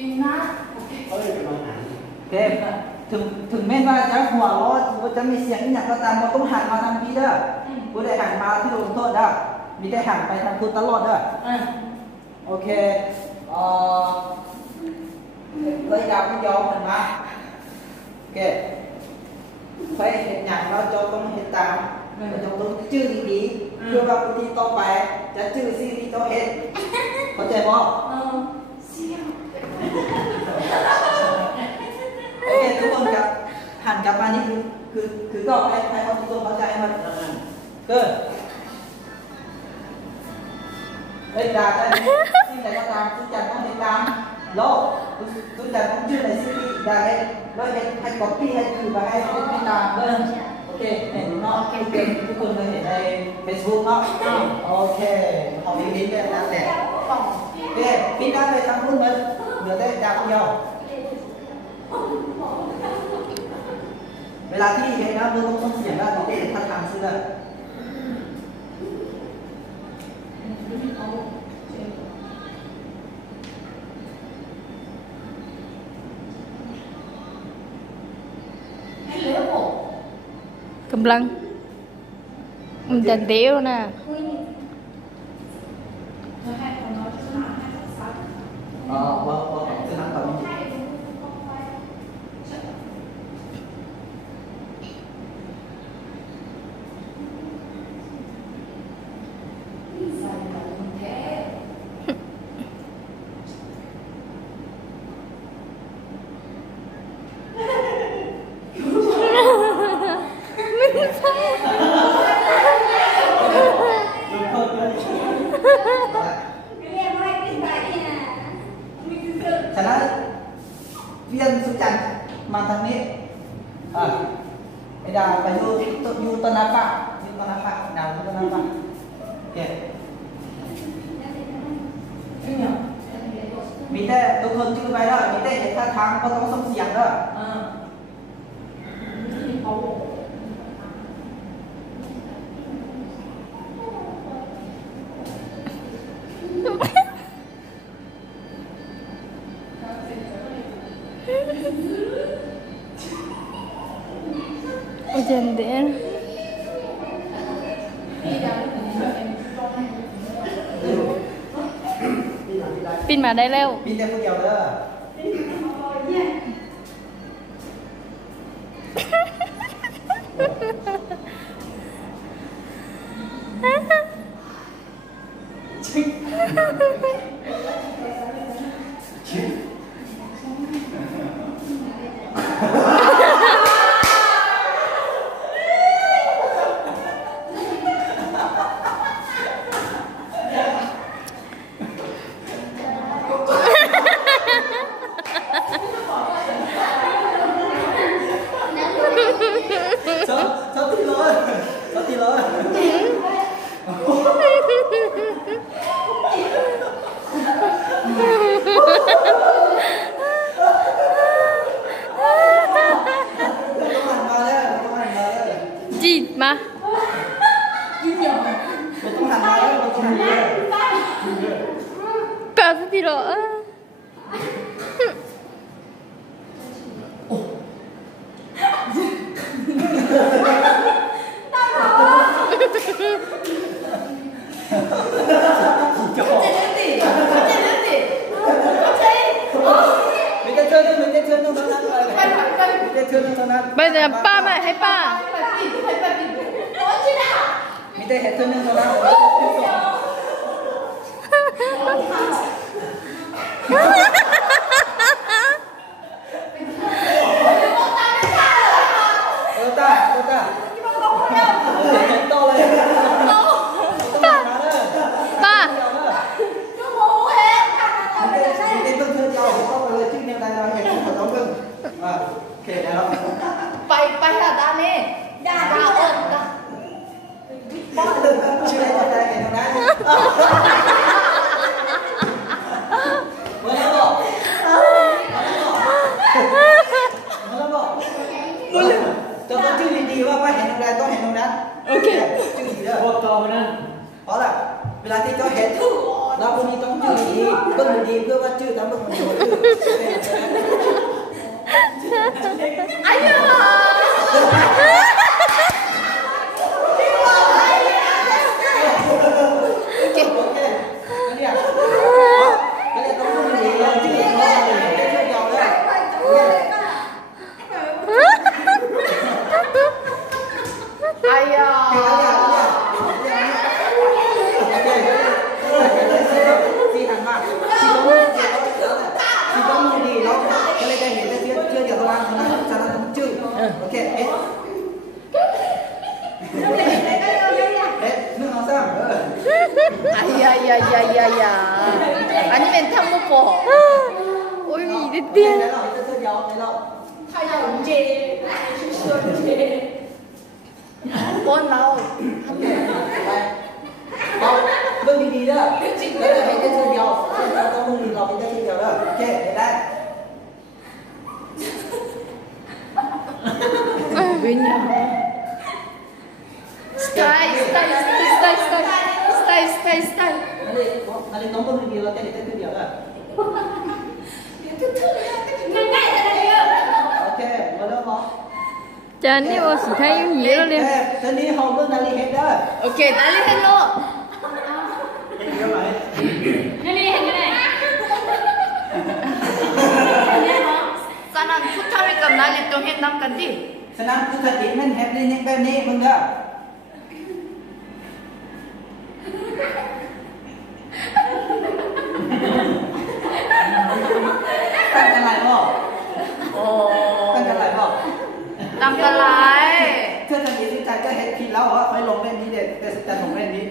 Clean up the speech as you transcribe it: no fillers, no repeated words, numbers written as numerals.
ปีหน้าโอเคเขาเลยเป็นปัญหาโอเคถึงแม้ว่าจะหัวร้อนหรือว่าจะมีเสียงอย่างก็ตามเราต้องหันมาทางพี่เด้อผู้ใดหันมาที่ลงโทษเด้อมีได้หันไปทางคุณตลอดเด้อโอเคเลยดาวไม่ยอมมันมาโอเคไปเห็นอย่างเราจะต้องเห็นตามเราจะต้องชื่อดีๆเพื่อว่าผู้ที่ต่อไปจะชื่อซีรีส์ต้องเห็นเข้าใจมั้ยเสียงโอเคทุกคนครับหันกลับมานี่คือก็ให้เขาทุกคนเข้าใจมันก็เลยด่าได้ที่ไหนก็ตามทุกอย่างต้องเห็นตามโลกทุกอย่างต้องชื่อในซีรีส์ได้แล้วให้ก๊อปปี้ให้คือไปให้ไม่ตามโอเคเห็นเนาะทุกคนเคยเห็นใน Facebook เนาะโอเคของมิ้นท์เนี่ยนะแต่โอเคมิ้นท์ได้เลยทั้งรุ่นเลยเหลือได้ดาวเดียวเวลาที่เห็นนะมือต้องเสียงแล้วเราต้องท่าทางเสื้อกำลังมันจะเดียวนะว่าจะทำต่อไปฉะนั้นเวียนสุจันมาทางนี้ไอ้ดาวไปยูตนาปะดาวยูตนาปะโอเคมีแต่ทุกคนชื่อไปแล้วมีแต่เห็นท่าทางก็ต้องส่งเสียงแล้วJendel. Pin mà đây leo. Pin đây không nhiều nữa. Sao thì lỗi. Gì mà? Cả thì lỗi. Bây giờ ba mẹ hay ba? Mình đây hết thân nhân đó. Bay là ta nè. Đà đào ơn. Chưa đây cho ta cái nó đá. Cho con chữ đi qua qua hẹn nó ra có hẹn nó đá. Ok. Chữ gì đó. Một câu nữa. Đó làเวลาที่เขาเห็นเราคนนี้ต้องชื่อดีเพิ่งดีเพื่อว่าชื่อทำเพิ่งดีกว่าชื่อ 아니야. Ok, cái này à? Cái này tôi không nghĩ là chứ không là để chơi giàu đấy. 아야. Chị thằng mà chị có một gì đó cái này đây hiện chưa chưa giờ tôi ăn nó sao nó không chưa ok hết nước nó sao 아야야야야야. 아니면 탕목보. ôi đi đấy tiên là cái chơi giàu đấy là 하야 언제? 언제? 원 나오. không đừng đi đó đấy là cái chơi giàu tôi không nhìn vào cái chơi giàu đó ok để đây 왜냐? 스타일. nó đi tóm con đi là cái chơi giàu đó ok mở đâu mà cho anh đi chỉ thấy những gì đó liền Thế đi hồng bước nào đi hết đó 오케이 난리 헬로. Như vậy 싸난 푸타미까 난리 또 했남간디.ฉะนั้นผู้ตัดสินมันแฮปปี้ยังแบบนี้มึงเด้อตั้งกันไรบ่ตั้งกันไรบ่ 땀깔라이. เพื่อนจะมีสิใจก็เห็นคิดแล้วว่าไปลงเล่นนี้เด็ดแต่จะลงเล่นนี้